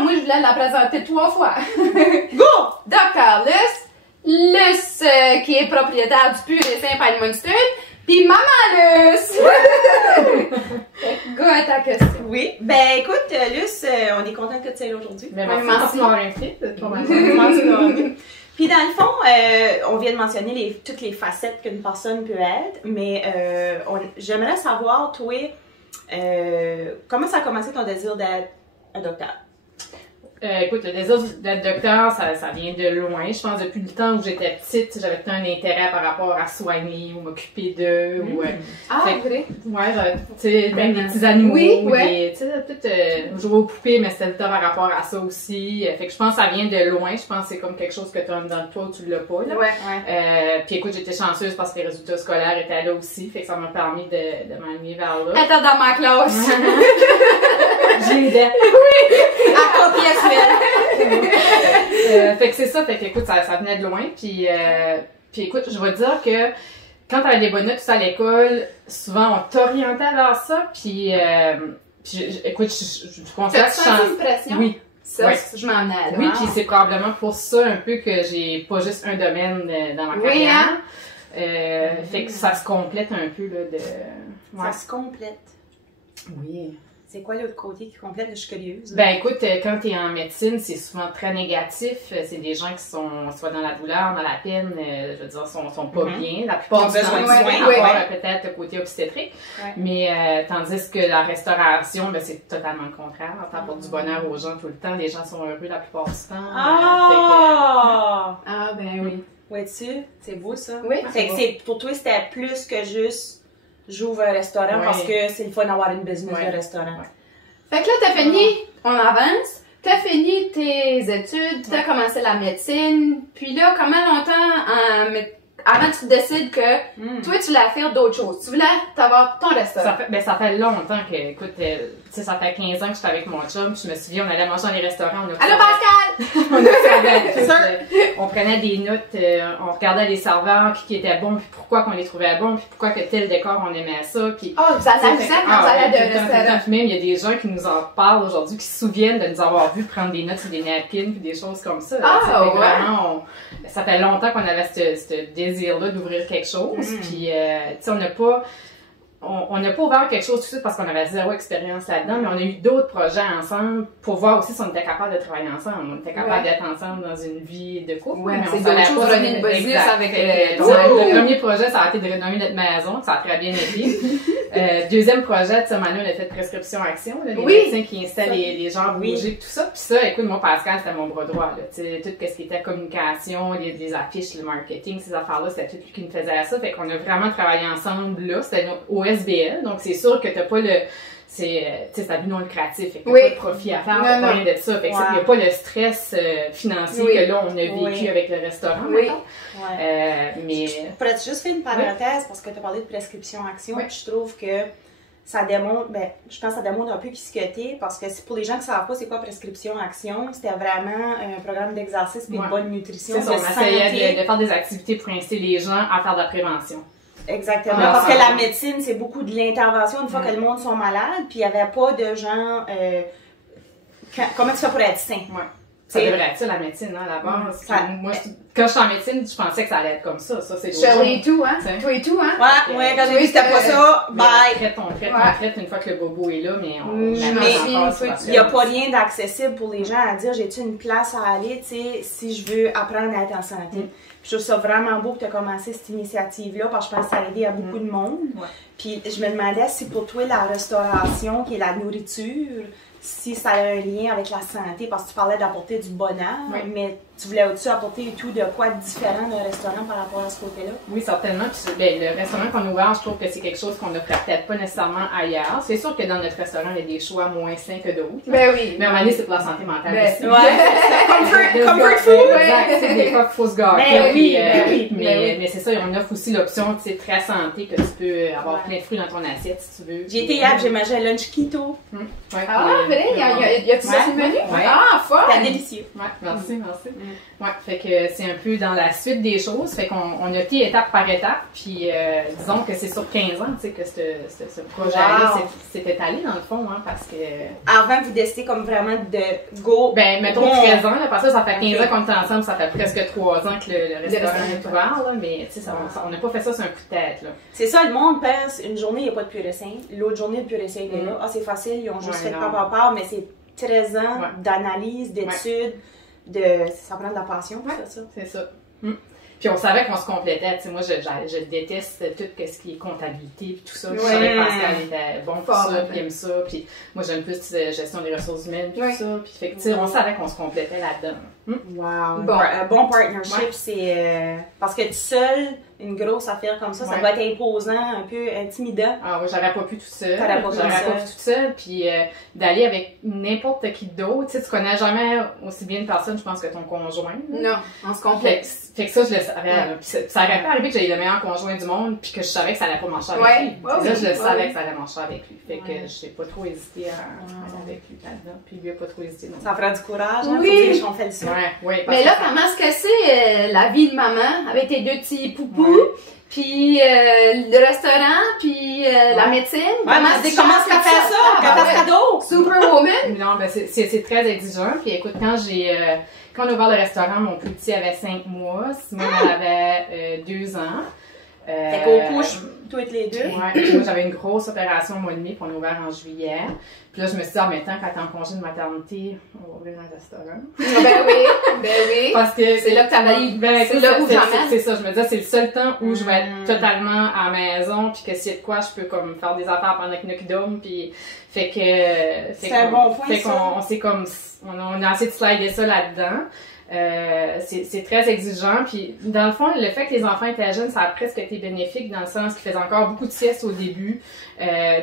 moi je voulais la présenter 3 fois. Go! Dr. Luce, qui est propriétaire du pur et simple Edmundston, puis Maman Luce! Go à ta question. Oui, ben écoute, Luce, on est content que tu sois là aujourd'hui. Ben, Oui, merci de m'avoir invité. Puis dans le fond, on vient de mentionner toutes les facettes qu'une personne peut être, mais j'aimerais savoir, toi, comment ça a commencé ton désir d'être un docteur? Écoute, le désir d'être docteur, ça vient de loin. Je pense depuis le temps où j'étais petite, j'avais tout un intérêt par rapport à soigner ou m'occuper d'eux. Ah, vrai? Ouais, tu sais, même des petits animaux. Oui, ouais. Tu sais, peut-être jouer aux poupées, mais c'était le temps par rapport à ça aussi. Fait que je pense que ça vient de loin. Je pense que c'est comme quelque chose que tu as dans toi ou tu l'as pas, là. Ouais. Puis écoute, j'étais chanceuse parce que les résultats scolaires étaient là aussi. Fait que ça m'a permis de m'aligner vers là. Elle était dans ma classe. J'ai Oui! À copier fait que c'est ça, fait que écoute, ça venait de loin, puis écoute, je vais dire que quand t'avais des bonnes notes tout ça à l'école, souvent on t'orientait vers ça, puis écoute, je considère que T'as-tu senti une pression? Oui. Ça, ouais. je m'en allais. Oui, puis c'est probablement pour ça un peu que j'ai pas juste un domaine dans ma carrière. Fait que ça se complète un peu, là, Ça se complète. Oui. C'est quoi l'autre côté qui complète? Je suis curieuse. Ben écoute, quand t'es en médecine, c'est souvent très négatif. C'est des gens qui sont soit dans la douleur, dans la peine, je veux dire, sont pas bien. La plupart du temps, à part peut-être le côté obstétrique. Ouais. Mais tandis que la restauration, ben c'est totalement le contraire. On t'apporte du bonheur aux gens tout le temps. Les gens sont heureux la plupart du temps. Ah, ben oui. Ouais, c'est beau ça. Oui. Fait que pour toi, c'était plus que juste j'ouvre un restaurant parce que c'est le fun d'avoir une business de restaurant. Ouais. Fait que là, t'as fini, on avance, t'as fini tes études, t'as commencé la médecine, puis là, comment longtemps avant que tu décides que toi, tu voulais faire d'autres choses? Tu voulais t'avoir ton restaurant? Ça fait longtemps que, écoute, tu sais, ça fait 15 ans que je suis avec mon chum, puis je me souviens, on allait manger dans les restaurants. Allô, Pascal! On prenait des notes, on regardait les serveurs, puis qui étaient bons, puis pourquoi qu'on les trouvait bons, puis pourquoi que tel décor on aimait ça, puis... Oh, vous analysez quand vous allez de restaurant. Même, il y a des gens qui nous en parlent aujourd'hui, qui se souviennent de nous avoir vu prendre des notes sur des napkins, puis des choses comme ça. Vraiment, ça fait longtemps qu'on avait ce désir-là d'ouvrir quelque chose, puis, tu sais, on n'a pas ouvert quelque chose tout de suite parce qu'on avait zéro expérience là-dedans, mais on a eu d'autres projets ensemble pour voir aussi si on était capable de travailler ensemble. On était capable d'être ensemble dans une vie de couple. Ouais, mais c'est d'autres choses de runner une business avec le premier projet, ça a été de rénover notre maison, ça a très bien été. Deuxième projet, tu sais, Manu, on a fait prescription-action, les médecins qui installent les gens bougés, tout ça. Puis ça, écoute, moi, Pascal, c'était mon bras droit, là. Tu sais, tout ce qui était communication, les affiches, le marketing, ces affaires-là, c'était tout lui qui nous faisait ça. Fait qu'on a vraiment travaillé ensemble, là. C'était OSBL, donc c'est sûr que t'as pas le... c'est à but non lucratif, fait que t'as pas de profit à faire, t'as rien de ça. Fait que il n'y a pas le stress financier que là, on a vécu avec le restaurant, mettons. Mais... Pourrais-tu juste faire une parenthèse, parce que tu as parlé de prescription-action, je trouve que ça démontre, je pense que ça démontre un peu qui que t'es, parce que pour les gens qui ne savent pas c'est quoi prescription-action, c'était vraiment un programme d'exercice et de bonne nutrition. C'est ça, on essayait de faire des activités pour inciter les gens à faire de la prévention. Exactement, parce que la médecine, c'est beaucoup de l'intervention une fois que le monde sont malades, puis il n'y avait pas de gens... comment tu fais pour être sain? Ça devrait être ça, la médecine, hein, à la base. Moi, quand je suis en médecine, je pensais que ça allait être comme ça. Ça, c'est Shirley et tout, hein? Toi et tout, hein? Ouais, quand j'ai dit que c'était pas ça, bye! On traite une fois que le bobo est là, mais il n'y a pas rien d'accessible pour les gens à dire j'ai-tu une place à aller, tu sais, si je veux apprendre à être en santé. Je trouve ça vraiment beau que tu as commencé cette initiative-là parce que je pense que ça a aidé à beaucoup de monde. Puis je me demandais si pour toi la restauration, qui est la nourriture, si ça a un lien avec la santé, parce que tu parlais d'apporter du bonheur, mais tu voulais aussi apporter tout de quoi de différent d'un restaurant par rapport à ce côté-là? Oui, certainement. Puis, le restaurant qu'on a ouvert, je trouve que c'est quelque chose qu'on n'offrait peut-être pas nécessairement ailleurs. C'est sûr que dans notre restaurant, il y a des choix moins sains que d'autres. Ben oui. Mais à un moment donné, c'est pour la santé mentale aussi. Comfort food! Exact. Des fois, il faut se gâter. Mais c'est ça, on offre aussi l'option, tu sais, très santé, que tu peux avoir plein de fruits dans ton assiette si tu veux. J'ai été hier, j'ai mangé un lunch keto. après? Y a-tu ça sur le menu? Ouais. Ah, fun! C'est délicieux. Ouais, merci. Ouais, fait que c'est un peu dans la suite des choses. Fait qu'on a été étape par étape. Puis disons que c'est sur 15 ans, tu sais, que ce projet-là s'est étalé dans le fond, hein, parce que... Avant, vous décidez comme vraiment de go... Ben, mettons 13 ans, là, parce que ça fait 15 ans qu'on est ensemble, ça fait presque 3 ans que le restaurant est ouvert, là, mais tu sais, on n'a pas fait ça sur un coup de tête, là. C'est ça, le monde pense, une journée, il n'y a pas de pur et simple. L'autre journée, le pur et simple est là. Ah, c'est facile, ils ont juste fait part, mais c'est 13 ans d'analyse, d'études, ça prend de la passion, ça. C'est ça. Puis on savait qu'on se complétait. Tu sais, moi, je déteste tout ce qui est comptabilité puis tout ça. Je savais que Pascal était bon pour ça, puis aime ça. Puis moi, j'aime plus gestion des ressources humaines puis tout ça. Puis fait que, tu sais, on savait qu'on se complétait là-dedans. Wow. Bon, un bon partnership, c'est... parce que tout seul, une grosse affaire comme ça doit être imposant, un peu intimidant. Ah oui, j'aurais pas pu tout seul. J'aurais pas pu tout seul. Puis d'aller avec n'importe qui d'autre. Tu sais, tu connais jamais aussi bien une personne, je pense, que ton conjoint. Non, on se complète. Fait que ça, je le savais. Ça aurait pas arrivé que j'avais le meilleur conjoint du monde puis que je savais que ça allait pas marcher avec lui. Là, je le savais que ça allait marcher avec lui. Fait que j'ai pas trop hésité à aller avec lui là-dedans. Puis lui a pas trop hésité non. Ça prend du courage, hein, oui. Faut dire, on fait le ça. Mais là, comment est-ce que c'est la vie de maman avec tes deux petits poupous? Puis le restaurant, puis la médecine. Comment est-ce qu'elle fait ça? Quand t'as cadeau? Superwoman? Non, ben c'est très exigeant. Puis écoute, quand on a ouvert le restaurant, mon plus petit avait 5 mois. Simone, elle avait 2 ans. Fait qu'on couche toutes les deux. Ouais, puis moi j'avais une grosse opération au mois de mai, puis on a ouvert en juillet. Puis là, je me suis dit, en même temps, quand t'es en congé de maternité, on va ouvrir un restaurant. Ben oui. Parce que c'est là que t'as c'est là où j'emmène. C'est ça, je me disais, c'est le seul temps où je vais être totalement à la maison, puis que s'il y a de quoi, je peux comme faire des affaires pendant que Noki dorme, puis fait que... C'est un bon point, fait qu'on s'est comme... On a essayé de slider ça là-dedans. C'est très exigeant, puis dans le fond, le fait que les enfants étaient jeunes, ça a presque été bénéfique dans le sens qu'ils faisaient encore beaucoup de siestes au début.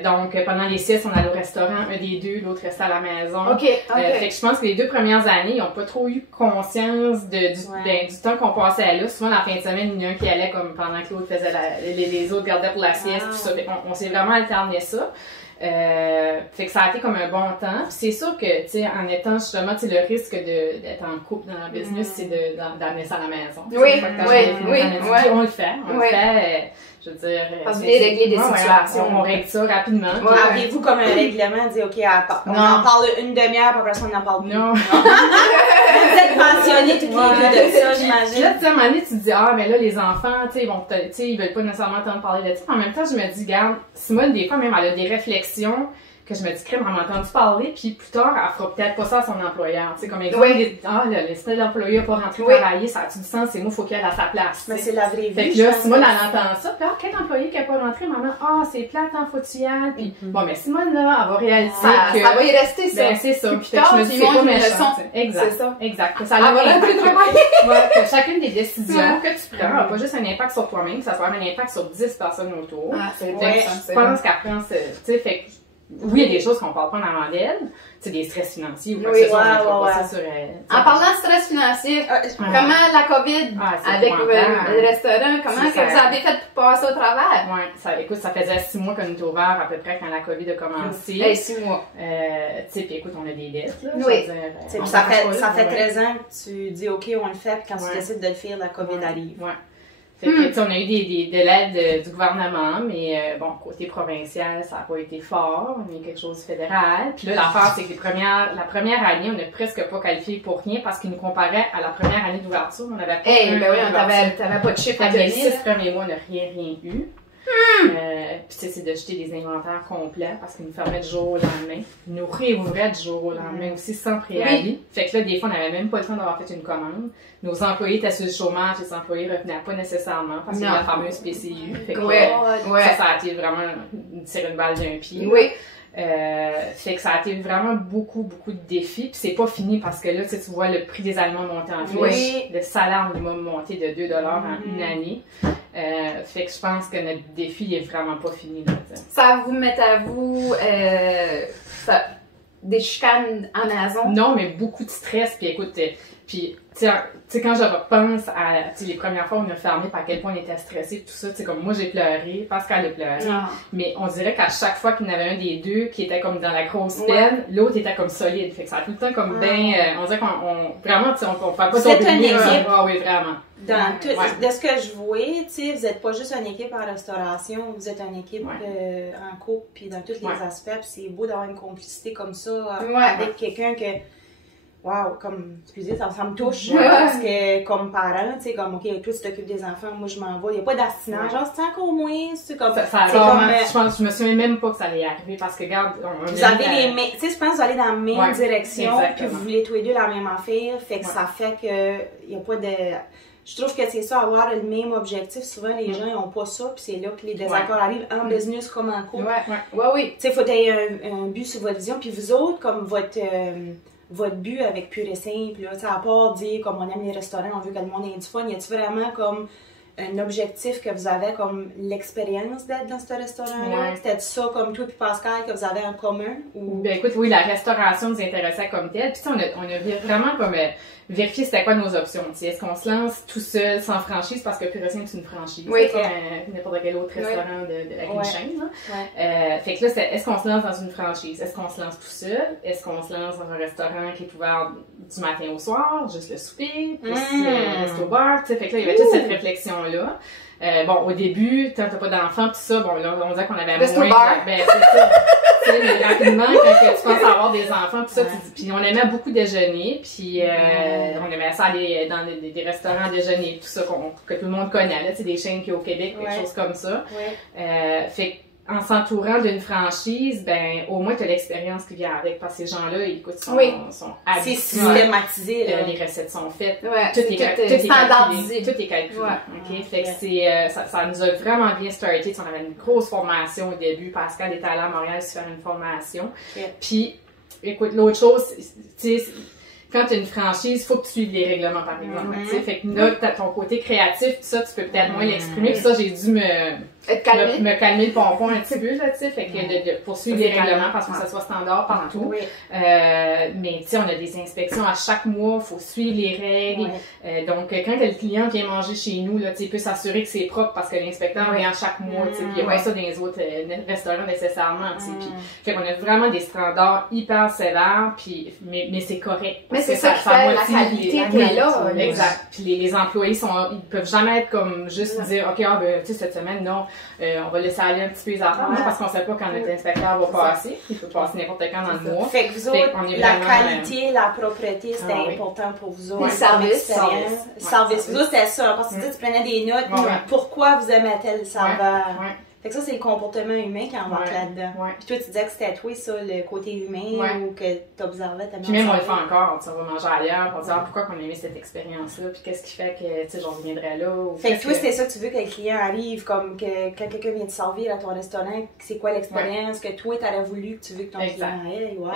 Donc pendant les siestes, on allait au restaurant, un des deux, l'autre restait à la maison. Fait que je pense que les 2 premières années, ils n'ont pas trop eu conscience du temps qu'on passait là. Souvent, la fin de semaine, il y en a un qui allait comme pendant que l'autre faisait les autres gardaient pour la sieste, tout ça. On s'est vraiment alterné ça. Fait que ça a été comme un bon temps. C'est sûr que, tu sais, en étant justement, tu sais, le risque d'être en couple dans la business, c'est d'amener ça à la maison. On le fait. Je veux dire... Parce que régler des situations. On règle ça rapidement. Avez-vous comme un règlement, dit, OK, on en parle une demi-heure, puis après ça, on n'en parle plus? Non. Vous êtes passionnés toutes les deux de ça, j'imagine. Là, tu sais, à un moment donné, tu te dis, mais là, les enfants, tu sais, ils veulent pas nécessairement t'en parler de ça. En même temps, je me dis, regarde, Simone, des fois, même, elle a des réflexions que je me dis, crème, elle m'a entendu parler, puis plus tard, elle fera peut-être pas ça à son employeur. Tu sais, comme exemple, l'employé n'a pas rentré travailler, ça a-tu du sens? C'est moi, faut qu'elle ait à sa place. Mais c'est la vraie vie. Fait que là, Simone, elle entend ça, puis quel employé qui n'a pas rentré, maman, c'est plate, faut que tu y ailles. Puis bon, mais Simone, là, elle va réaliser que... Ça va y rester, ça. Ben, c'est ça. Puis tard, je me dis, c'est pas méchant. Exact. C'est ça. Exact. Ça va rentrer travailler. Chacune des décisions que tu prends n'a pas juste un impact sur toi-même, ça peut avoir un impact sur 10 personnes autour. C'est je pense qu'après, tu sais, fait oui, il y a des choses qu'on parle pas en avant d'elle, tu sais, des stress financiers ou quoi que ce soit, on mettra pas ça sur elle. En parlant de stress financier, comment la COVID avec le restaurant, comment que vous avez fait pour passer au travers? Écoute, ça faisait 6 mois qu'on était ouvert à peu près quand la COVID a commencé. 6 mois. Tu sais, puis écoute, on a des dettes, là. Ça fait 13 ans que tu dis, OK, on le fait, puis quand tu décides de le faire, la COVID arrive. Fait que, on a eu de l'aide du gouvernement, mais bon, côté provincial, ça n'a pas été fort. On a eu quelque chose de fédéral. Puis là, l'affaire, c'est que la première année, on n'a presque pas qualifié pour rien parce qu'ils nous comparaient à la première année d'ouverture. On n'avait pas t'avais pas de chiffre à donner. Les 6 là. premiers mois, on n'a rien eu. Puis c'est de jeter des inventaires complets parce qu'ils nous fermaient du jour au lendemain. Ils nous réouvraient du jour au lendemain aussi sans préavis. Fait que là, des fois, on n'avait même pas le temps d'avoir fait une commande. Nos employés étaient sur le chômage, les employés revenaient pas nécessairement parce qu'il y a la fameuse PCU. Fait que ça a été vraiment tirer une balle d'un pied. Fait que ça a été vraiment beaucoup de défis. Puis c'est pas fini parce que là, tu vois le prix des aliments monter en flèche, le salaire minimum monté de 2$ en une année. Fait que je pense que notre défi est vraiment pas fini. Là, ça vous met à vous des chicanes en maison? Non, mais beaucoup de stress. Puis écoute, puis tu tu sais, quand je repense à les premières fois où on a fermé, à quel point on était stressé, tout ça, tu sais, comme moi j'ai pleuré, Pascal a pleuré, mais on dirait qu'à chaque fois qu'il y en avait un des deux qui était comme dans la grosse peine, l'autre était comme solide. Fait que ça a tout le temps comme on dirait qu'on vraiment, tu sais, on fait pas tomber une équipe. Oui, vraiment. De ce que je vois, tu sais, vous n'êtes pas juste une équipe en restauration, vous êtes une équipe en couple, puis dans tous les aspects, puis c'est beau d'avoir une complicité comme ça avec quelqu'un que wow, comme, excusez, ça me touche, parce que, comme parent, tu sais, comme, OK, toi, tu t'occupes des enfants, moi, je m'en vais, il n'y a pas d'astinage, genre, c'est encore moins, c'est comme, je me souviens même pas que ça allait arriver, parce que, regarde, vous avez tu sais, je pense que vous allez dans la même direction, puis vous voulez tous les deux la même affaire, fait que ça fait que, il n'y a pas de... Je trouve que c'est ça, avoir le même objectif. Souvent, les gens n'ont pas ça, puis c'est là que les désaccords arrivent en business comme en couple. Oui. Tu sais, il faut avoir un but sur votre vision, puis vous autres, comme votre but avec Pur et Simple, là, à part dire comme on aime les restaurants, on veut que le monde ait du fun, y a-t-il vraiment comme un objectif que vous avez comme l'expérience d'être dans ce restaurant-là? C'était ça comme toi et Pascal que vous avez en commun? Ou... Ben écoute, oui, la restauration nous intéressait comme telle. Puis on a vraiment comme vérifié c'était quoi nos options. Est-ce qu'on se lance tout seul, sans franchise, parce que Pur et Simple c'est une franchise. Oui. N'importe quel autre restaurant avec une chaîne. Là. Fait que là, est-ce qu'on se lance dans une franchise? Est-ce qu'on se lance tout seul? Est-ce qu'on se lance dans un restaurant qui est ouvert du matin au soir, juste le souper, plus resto-bar? Fait que là, il y avait toute cette réflexion-là. Bon, au début, quand t'as pas d'enfants, tout ça, bon, là, on disait qu'on avait moins... Ben, c'est ça. Mais rapidement, quand tu penses avoir des enfants, tout ça, puis on aimait beaucoup déjeuner, puis on aimait ça aller dans des restaurants déjeuner, tout ça que tout le monde connaît, là, des chaînes qu'il y a au Québec, quelque chose comme ça. Fait en s'entourant d'une franchise, ben au moins tu as l'expérience qui vient avec, parce que ces gens-là, écoute, sont C'est habitués. systématisé, là. Les recettes sont faites, tout est standardisé. Tout est calculé. Okay? Fait que ça nous a vraiment bien starté. On avait une grosse formation au début. Pascal était allé à Montréal se faire une formation. Puis, écoute, l'autre chose, tu sais, quand tu as une franchise, il faut que tu suives les règlements, par exemple. Fait que là, t'as ton côté créatif, tout ça, tu peux peut-être moins l'exprimer. Puis ça, j'ai dû me calmer le pompon un petit peu, là, tu sais. Fait que de poursuivre les règlements parce que ça soit standard partout. Mais, tu sais, on a des inspections à chaque mois, il faut suivre les règles. Donc, quand le client vient manger chez nous, là, tu sais, il peut s'assurer que c'est propre parce que l'inspecteur vient chaque mois, tu sais. Puis il n'y a pas ça dans les autres restaurants nécessairement, tu sais. Puis, fait qu'on a vraiment des standards hyper sévères, puis, mais c'est correct. Mais c'est ça qui fait la qualité qui est là. Exact. Puis les employés ils peuvent jamais être comme juste dire, OK, ben, tu sais, cette semaine, non, on va laisser aller un petit peu les affaires, parce qu'on sait pas quand notre inspecteur va passer. Il peut passer n'importe quand dans le mois. Fait que vous autres, la qualité, la propreté, c'était important pour vous autres. Le service. Service. Vous autres, c'était ça. Parce que tu prenais des notes, pourquoi vous aimez tel serveur? Fait que ça, c'est le comportement humain qui embarque là-dedans. Puis toi, tu disais que c'était toi, ça, le côté humain, ou que t'observais ta. Puis même, on le fait encore. On va manger ailleurs, on se dit, pourquoi qu'on a aimé cette expérience-là, puis qu'est-ce qui fait que, tu sais, j'en reviendrai là. Fait que toi, c'était ça que tu veux que le client arrive, comme que quand quelqu'un vient te servir à ton restaurant, c'est quoi l'expérience que toi, t'aurais voulu que tu veux que ton client ait. Wow.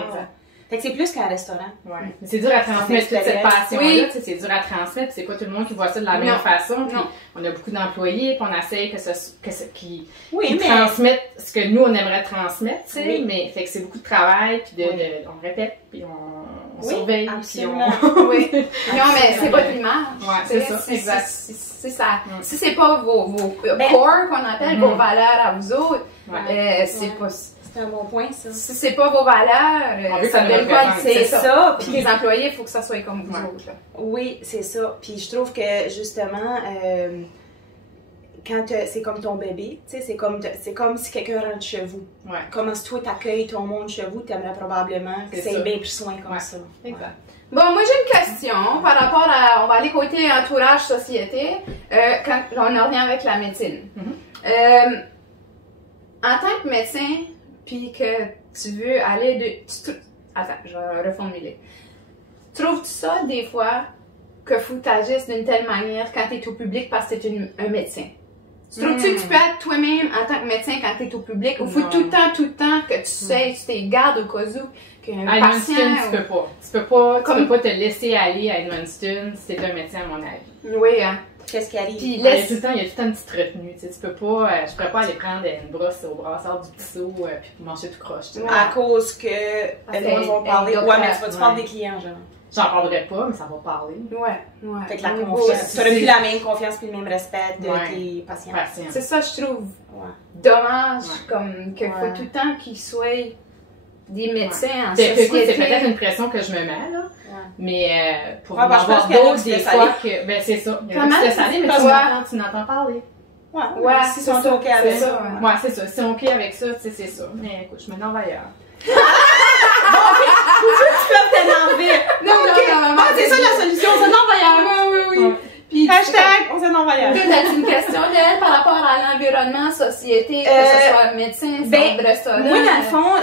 Fait que c'est plus qu'un restaurant. Mais c'est dur à transmettre toute cette passion-là, c'est dur à transmettre, c'est pas tout le monde qui voit ça de la même façon. Puis on a beaucoup d'employés, puis on essaye qu'ils transmettent ce que nous on aimerait transmettre, tu sais, mais fait que c'est beaucoup de travail, puis on répète, puis on surveille, puis on... Non, mais c'est votre image. C'est ça, exact. C'est ça. Si c'est pas vos core qu'on appelle, vos valeurs à vous autres, c'est pas... C'est un bon point, ça. Si c'est pas vos valeurs, ça donne pas, c'est ça. Puis les employés, il faut que ça soit comme vous autres. Là. Oui, c'est ça. Puis je trouve que, justement, quand c'est comme ton bébé, tu sais, c'est comme si quelqu'un rentre chez vous. Comment si toi t'accueilles ton monde chez vous, t'aimerais probablement que ça ait bien pris soin comme ça. Exact. Bon, moi j'ai une question par rapport à, on va aller côté entourage, société, quand on en revient avec la médecine. En tant que médecin, puis que tu veux aller Attends, je vais reformuler. Trouves-tu ça, des fois, que faut t'agir d'une telle manière quand tu es au public parce que tu es un médecin? Trouves-tu que tu peux être toi-même en tant que médecin quand tu es au public? Ou faut tout le temps que tu sais, tu t'es gardes au cas où qu'un patient... tu peux pas te laisser aller à Edmundston si t'es un médecin, à mon avis. Oui, hein. Qu'est-ce qui arrive? Puis il y a tout le temps une petite retenue. Tu sais, je pourrais pas aller prendre une brosse au brasseur du pisseau puis manger tout croche. À cause que le monde va parler. Ouais, mais tu vas-tu parler des clients, genre? j'en parlerai pas, mais ça va parler. Ouais. Fait que la confiance, t'aurais plus la même confiance puis le même respect de tes patients. C'est ça, je trouve dommage, comme que faut tout le temps qu'ils soient des médecins en société. Écoute, c'est peut-être une pression que je me mets, là. Mais pour en avoir d'autres, des fois que... Ben, c'est ça. Comment tu te salé, mais tu n'entends parler. Ouais, si ils sont OK avec ça. Ouais, c'est ça. Si ils sont OK avec ça, tu sais, c'est ça. Mais écoute, je me n'en vais ailleurs. Tu peux t'énerver. Non, c'est ça la solution, on s'en va ailleurs. Oui. Puis, hashtag, on s'en va ailleurs. T'as une question réelle par rapport à l'environnement, société, que ce soit médecin, centre de restaurant? Moi, dans le fond,